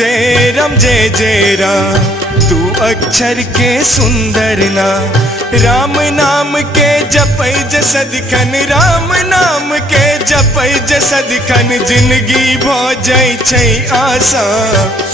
जय जय राम, तू अक्षर के सुंदर ना। राम नाम के जपै जसदिखन, राम नाम के जपै जसदिखन, जिंदगी भो जाय छै आसान।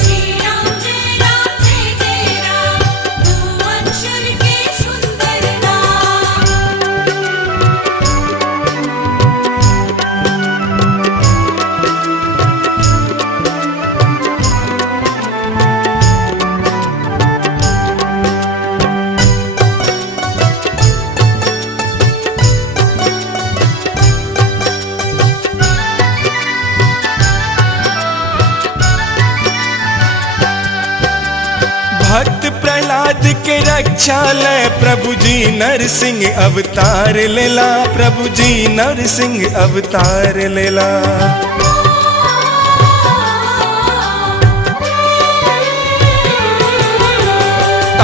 भक्त प्रहलाद के रक्षा ले प्रभु जी नरसिंह अवतार लेला, प्रभु जी नरसिंह अवतार लेला।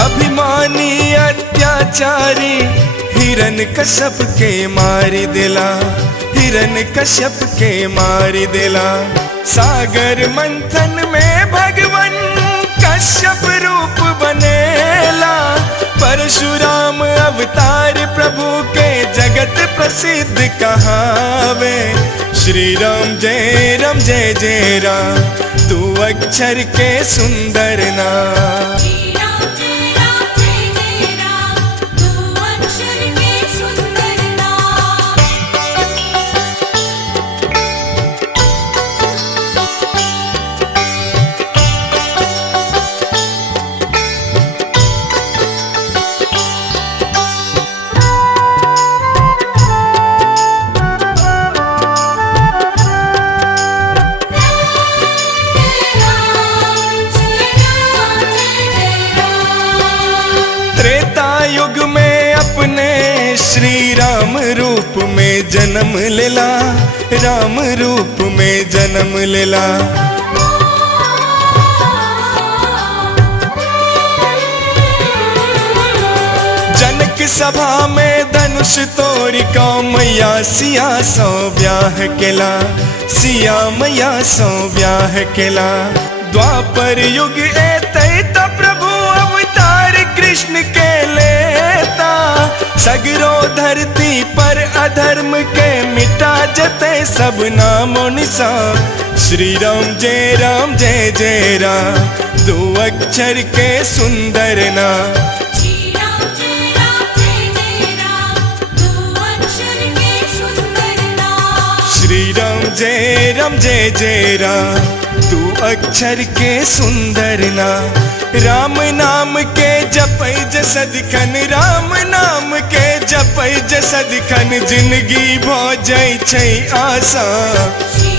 अभिमानी अत्याचारी हिरण्यकश्यप के मारी देला, हिरण्यकश्यप के मारी देला। सागर मंथन में भगवान कश्यप रूप बनेला, परशुराम अवतार प्रभु के जगत प्रसिद्ध कहावे। श्री राम जय जय राम, तू अक्षर के सुंदर नाम। त्रेता युग में अपने श्री राम रूप में जन्म लेला, राम रूप में जन्म लेला। जनक सभा में धनुष तोड़ का मैया सिया सो ब्याह केला, सिया मैया सो ब्याह केला। द्वापर युग एतै त प्रभु अवतार कृष्ण के लेता, सगरो धरती पर अधर्म के मिटा जते सब नामो निशान। श्री राम जय जय राम, दो अक्षर के सुंदर नाम। श्री राम जय राम, तू अक्षर के सुंदर नाम। राम नाम के जपै जसदिखन, राम नाम के जपै जसदिखन, जिंदगी भो जाय छै आसान।